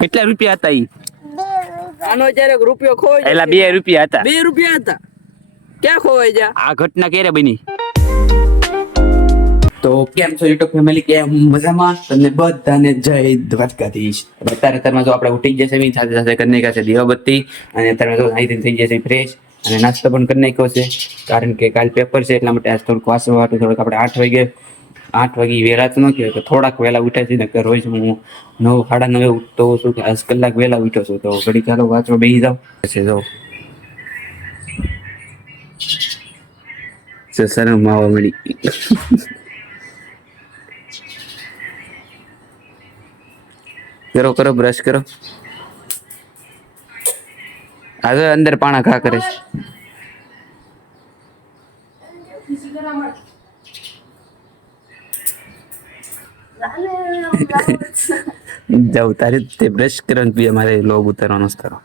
કેટલા રૂપિયા હતા ઈ? આનો જ્યારે રૂપિયો ખોવાય એલા 2 રૂપિયા હતા. 2 રૂપિયા હતા. ક્યાં ખોવાઈ જા? આ ઘટના ક્યારે બની? તો કેમ છો યુટ્યુબ ફેમિલી, કેમ મજામાં? તમને બધાને જય દ્વારકાધીશ. અત્યારે જો આપણે ઉઠી ગયા છે, સાથે સાથે કરી નાખ્યા છે દીવાબત્તી, અને અત્યારે જો અહીં થઈ ગયા છે ફ્રેશ, અને નાસ્તો પણ કરી નાખ્યો છે, કારણ કે કાલ પેપર છે એટલા માટે આજ થોડુંક વાંચવા હતું. થોડુંક આપણે 8 વાગે વહેલા તો ન કહેવાય, તો થોડાક વહેલા ઉઠ્યા છે ને. રોજ હું 9:30 ઉઠતો હોઉં છું, કે આજ કલાક વહેલા ઉઠ્યો છું. તો ઘડી ચાલો વાંચવા બેસી જાવ. પછી જો શરમ આવવા મળી. કરો બ્રશ કરો. હવે અંદર પાણા ઘા કરે છે. જાવ તારે તે બ્રશ કરવાનું બી અમારે લોગ ઉતારવાનો છે તારો.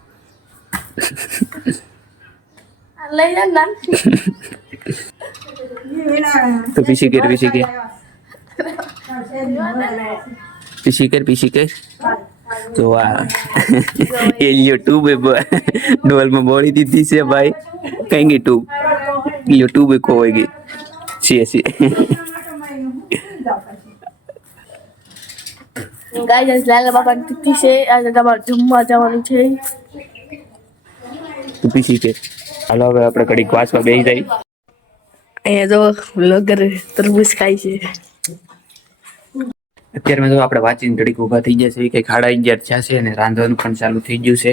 તો પીસી કર. તો આ યુટ્યુબ ડોલમાં બોળી દીધી છે ભાઈ. કઈ ગઈ ટ્યુબ? યુટ્યુબ ખોવાઈ ગઈ. છીએ ગાઈસ લાલા બાબા તિથિ છે, આજે તમારે જમવા જવાનું છે. તું પીસી કે હાલો હવે આપણે ઘડીક વાંચવા બેસી જાય. અહીંયા જો વ્લોગર તરબૂચ ખાય છે. અત્યારમાં જો આપણે વાંચીને ઘડીક ઊભા થઈ ગયા છે, કંઈક 11:30 થયા છે, અને રાંધવાનું પણ ચાલુ થઈ ગયું છે.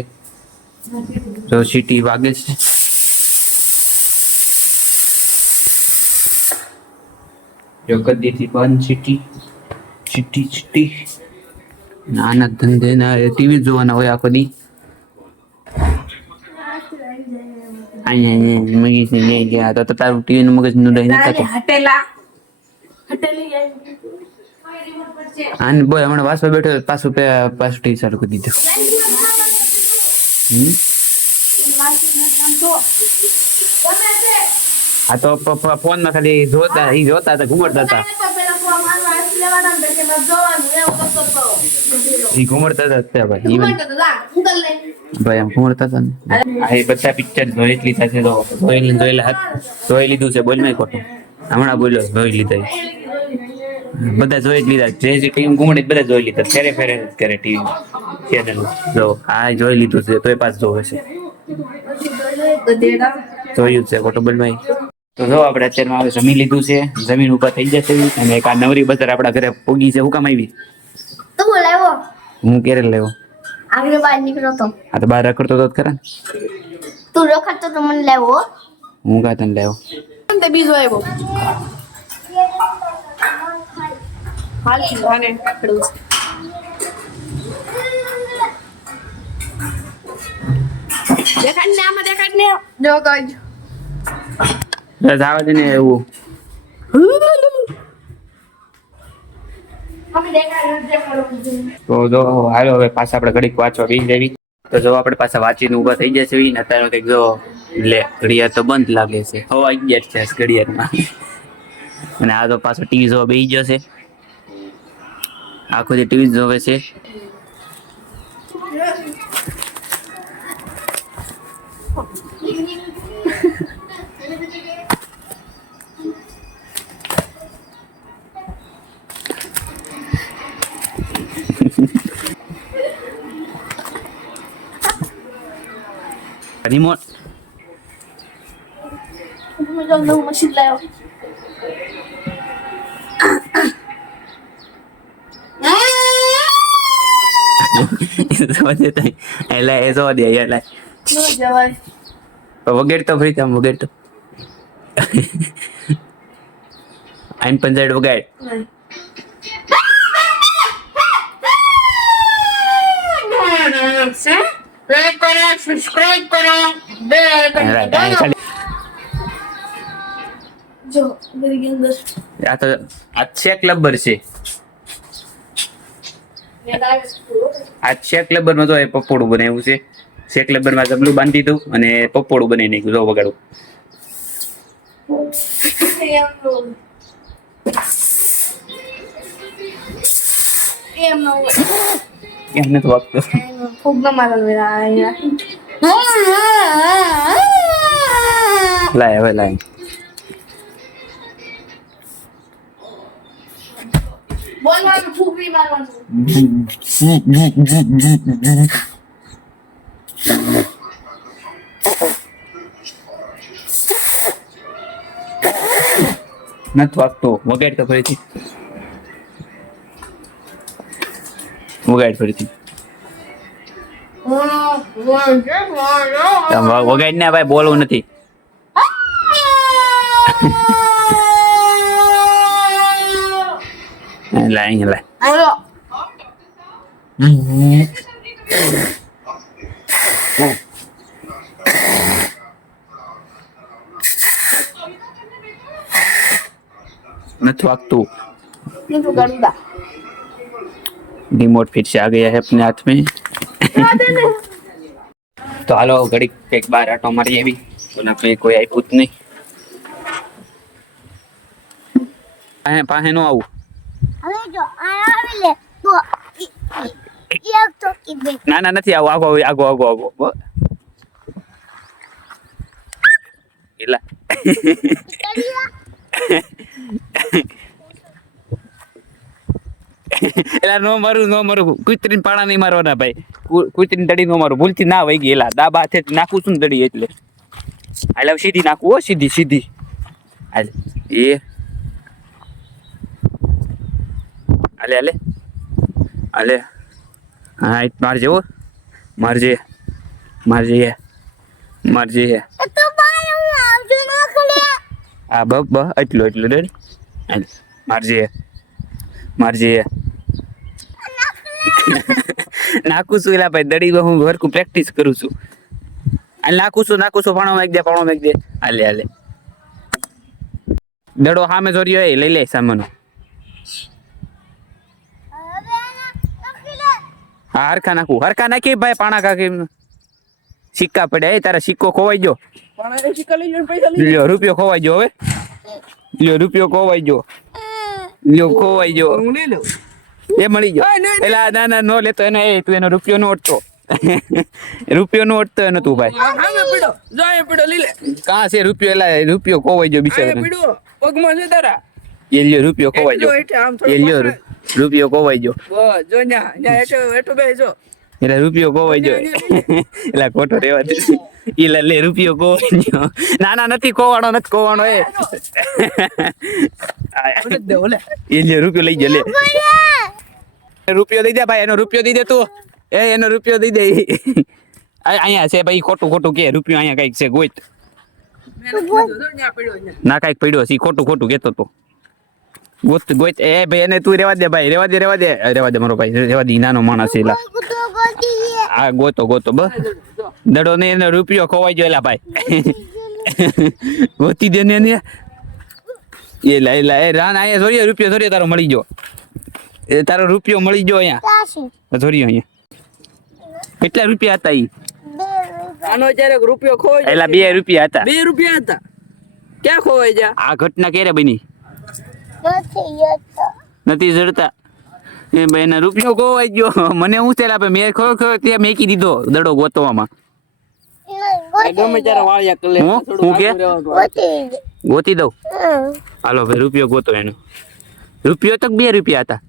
તો સીટી વાગે છે. જો કદીથી બંધ સીટી નાના ધંધે ના ટીવી જોવાના હોય આખો દી. અહીંયા તો તારું ટીવી નું મગજ નું રહી નતા. આને બોય હમણાં વાસવા બેઠો પાછું ટીવી ચાલુ કરી દીધું. આ તો ફોન માં ખાલી જોતા હતા, ઘુમડતા હતા. ઘુમડતા હતા ભાઈ, આમ ઘુમડતા હતા ને. આ બધા પિક્ચર જોઈ લીધા છે. જોઈ લીધું છે. બોલ મેં ખોટું હમણાં બોલ્યો, જોઈ લીધા બધા, જોઈ જ લીધા. જે ટીવી ઘુમડી બધા જોઈ લીધા. ફેરે કરે ટીવી ચેનલ. જો આ જોઈ લીધું છે, તોય પાછું જોવે છે. જોયું છે ખોટું બોલમાં. તો જો આપણે અત્યારમાં હવે જમી લીધું છે, જમીન ઉપર થઈ જશે, અને એક આ નવરી બજાર આપણા ઘરે પોગી છે. હું કામ આવી? હું ક્યારે લેવો? આગળ બહાર નીકળો તો. આ તો બહાર રખડતો તો ખરા. તું રખડતો તો મને લેવો. હું કા તને લેવો? તે બીજો આવ્યો. હાલ મને પકડું. દેખાડ ને આમાં, દેખાડ ને. જો કઈ બસ આવા દે ને એવું. તો જો હાલો હવે પાછા આપણે ઘડીક વાંચવા બેસી જવી. તો જો આપણે પાછા વાંચીને ઊભા થઈ જશે. અત્યારે કંઈક જો લે ઘડિયાળ તો બંધ લાગે છે. 11:30 છે ઘડિયાળમાં. અને આ તો પાછો ટીવી જોવા બેસી જશે. આખો જે ટીવી જોવે છે. રિમોટ નવું મશીન લાવ્યો. એલા એ જો દે એલા નો જવાય. વગેરે તો ફરી આમ વગેરે તો આઈન પંજાડ વગાડ. લાઈક કરો, સબસ્ક્રાઇબ કરો, બેલ આઇકન જો ગરી અંદર. આ તો આ ચેક લબર છે. આ ચેક લબર માં જો એ પપોડું બનાવ્યું છે. ચેક લબર માં જબલું બાંધી દીધું અને પપોડું બનાવી નાખ્યું. જો વગાડું એમ નથી વાગતો. ફૂગ ન મારવાનું લાય હવે લાય. બોલવાનું ફૂગ નહીં મારવાનું. નથી વાગતો. વગાડ તો ફરીથી. વગાડ ફરીથી. વગાડ ને ભાઈ, બોલવું નથી. લાય લાય. બોલો. નથી वागતું. नहीं गंदा रिमोट फिर से आ गया है अपने हाथ में. तो हालो घड़ी एक बार आटो मारी भी तो ना पे कोई आई पूत नहीं. पाहे नो आવું. હવે જો આ આવી લે તો એક તો કે ના ના નથી આવું. આગો એલા એલા નો મારું કુતરીને પાણા નહીં મારવાના ભાઈ. કુતરીને દડી નો મારું, ભૂલથી ના વઈ ગઈ. એલા દાબા હાથે નાખું છું ને દડી એટલે હાલ સીધી નાખું. હો સીધી હાલ એ હાલે હા મારજે. હો મારજે તો બાય હું આવજો ન ખલે આ બ એટલો ડર. હાલ મારજે નાખું છું. એલા ભાઈ દડી હું હરકું પ્રેક્ટિસ કરું છું. હાલ નાખું છું પાણો મેક દે. હાલે દડો સામે જોર્યો એ લઈ લે સામાનો. હા હરખા નાખી ભાઈ. પાણા કાકી સિક્કા પડ્યા. તારા સિક્કો ખોવાઈ ગયો. પણ સિક્કા લઈ જઈને પૈસા લઈ લ્યો રૂપિયો ખોવાઈ ગયો. હવે રૂપિયો ખોવાઈ ગયો. હું લઈ લઉં. એ મળી ગયો. એલા ના નો લેતો એને. એ તું એનો રૂપિયો નો ઓટતો. રૂપિયો નો ઓટતો એનો તું ભાઈ. હામે પીડો જો એ પીડો લઈ લે. કાં છે રૂપિયો? એલા રૂપિયો ખોવાઈ ગયો આ બિચારો. પીડો પગમાં છે તારા. એ લ્યો રૂપિયો ખોવાઈ ગયો. રૂપિયો ખોવાઈ ગયો. બસ જો ન્યા એટો બે જો. એટલે રૂપિયો ખોવાઈ ગયો. એટલે ખોટો રેવા દે. એટલે લે રૂપિયો ખોવાઈ ગયો. ના નથી ખોવાનો એ. એ લે રૂપિયો લઈ ગયો. લે રૂપિયો દઈ દે ભાઈ. એનો રૂપિયો દઈ દે તું. એનો રૂપિયો દઈ દે. અહીંયા છે ભાઈ. ખોટું કે રૂપિયો અહીંયા કઈક છે ગોઈત. ના કઈક પડ્યો છે. ખોટું કેતો તો ગોઈત. એ ભાઈ એને તું રેવા દે ભાઈ. રેવા દે મારો ભાઈ. રેવા દે. નાનો માણસ છે. આ ગોતો બ દડો ને એનો રૂપિયો ખોવાઈ ગયો. એલા ભાઈ ગોતી દે ને. એલા રાન અહીંયા જોરિયો રૂપિયો તારો મળી ગયો. તારો રૂપિયો મળી ગયો અહીંયા. જોરિયો અહીંયા કેટલા રૂપિયા હતા ઈ? આનો જ્યારે રૂપિયો ખોવાઈ ગયો. એલા 2 રૂપિયા હતા. 2 રૂપિયા હતા. ક્યાં ખોવાઈ ગયા? આ ઘટના ક્યારે બની? નથી જડતા. એ ભાઈ એના રૂપિયો ખોવાઈ ગયો. મને હું થયેલા ભાઈ. મેં ખોખો ત્યાં મેકી દીધો દડો ગોતવામાં. ગમે ત્યારે વાળિયા કરી લે. હું કે ગોતી દઉં. હાલો ભાઈ રૂપિયો ગોતો એનો. રૂપિયો તો 2 રૂપિયા હતા.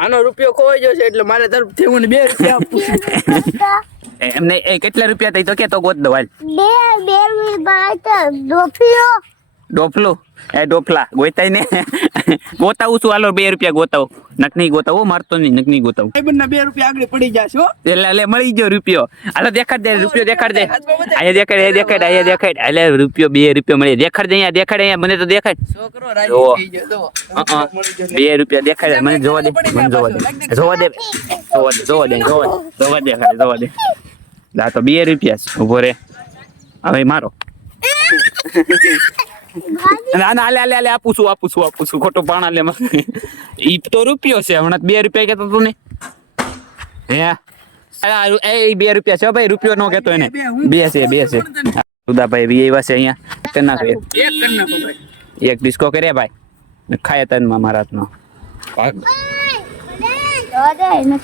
આનો રૂપિયો ખોવાઈ ગયો છે એટલે મારે તરફથી હું 2 રૂપિયા આપું. એમને કેટલા રૂપિયા થઈ તો કે તો ગોત દો. હાલ ડોફલો ડોફલા ગોતાય ને. ગોતાવું છું. હાલો 2 રૂપિયા ગોતાવો. નક નહીં ગોતાવો. મારતો નહીં. નક નહીં ગોતાવું. ભાઈબંધના 2 રૂપિયા આગળ પડી જશે હો. એટલે મળી ગયો રૂપિયો. હાલો દેખાડ દે. રૂપિયો દેખાડ દે. અહીંયા દેખાડ. એટલે રૂપિયો 2 રૂપિયા મળી. દેખાડ દે. અહીંયા મને તો દેખાડ. છોકરો રાજી થઈ ગયો તો. 2 રૂપિયા દેખાડ. મને જોવા દે. આ તો 2 રૂપિયા છે. ઉભો રે. હવે મારો. ના આપું છું. ખોટો પાણા લે. ઈ તો રૂપિયો છે. હમણાં 2 રૂપિયા કેતો તું ને. હે એ 2 રૂપિયા છે ભાઈ. રૂપિયો નો કેતો એને. 2 છે. સુદાભાઈ એવા છે અહીંયા. કે ના કહે 1 કરી નાખો ભાઈ. એક ડિસ્કો કરે ભાઈ ને ખાય તનમાં મારા હાથનો ભાગ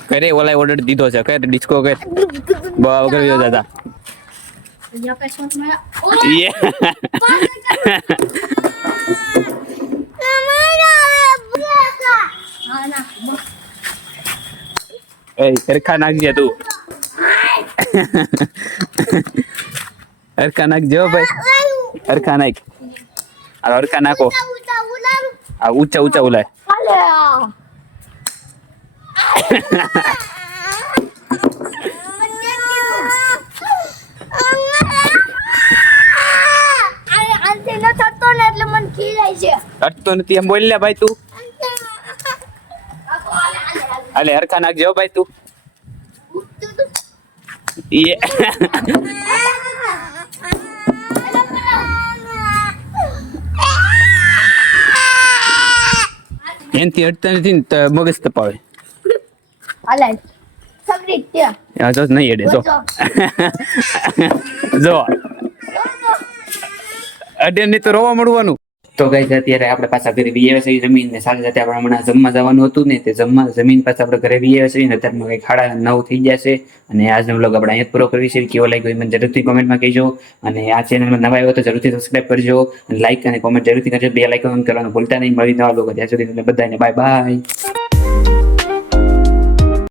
કરે ઓલા ઓર્ડર દીધો છે કર ડિસ્કો કર બા વગર વ્યો દાદા એ હરખા નાખજે તું હરખા નાખજો ભાઈ હરખા નાખ આ હરખા નાખો આ ઊંચા ઊંચા ઉલાય અટતો નથી એમ બોલ લે ભાઈ તું અલે હરખા નાખજો ભાઈ તું એનથી હટતા નથી ને તો મગજ તપાવે જો નહીં હેડે જો અડે નહીં તો રોવા મળવાનું તો ગાઈસ અત્યારે આપણે પાછા ઘરે વી આવ્યા છીએ જમીન ને સાથે સાથે આપણે હમણાં જમવા જવાનું હતું ને તે જમીન પાછા આપણે ઘરે વી આવ્યા છીએ ને અત્યારમાં કંઈક 9:30 થઈ ગયા છે અને આજનો વ્લોગ આપણે અહીંયા જ પૂરો કરવી છે કેવો લાગ્યો એ મને જરૂરથી કોમેન્ટમાં કહેજો અને આ ચેનલમાં નવા આવ્યો તો જરૂરથી સબસ્ક્રાઇબ કરજો અને લાઈક અને કોમેન્ટ જરૂરથી કરજો બે લાઈક કરવાનું ભૂલતા નહીં મળી નવા લોકો ત્યાં સુધી બધાને બાય બાય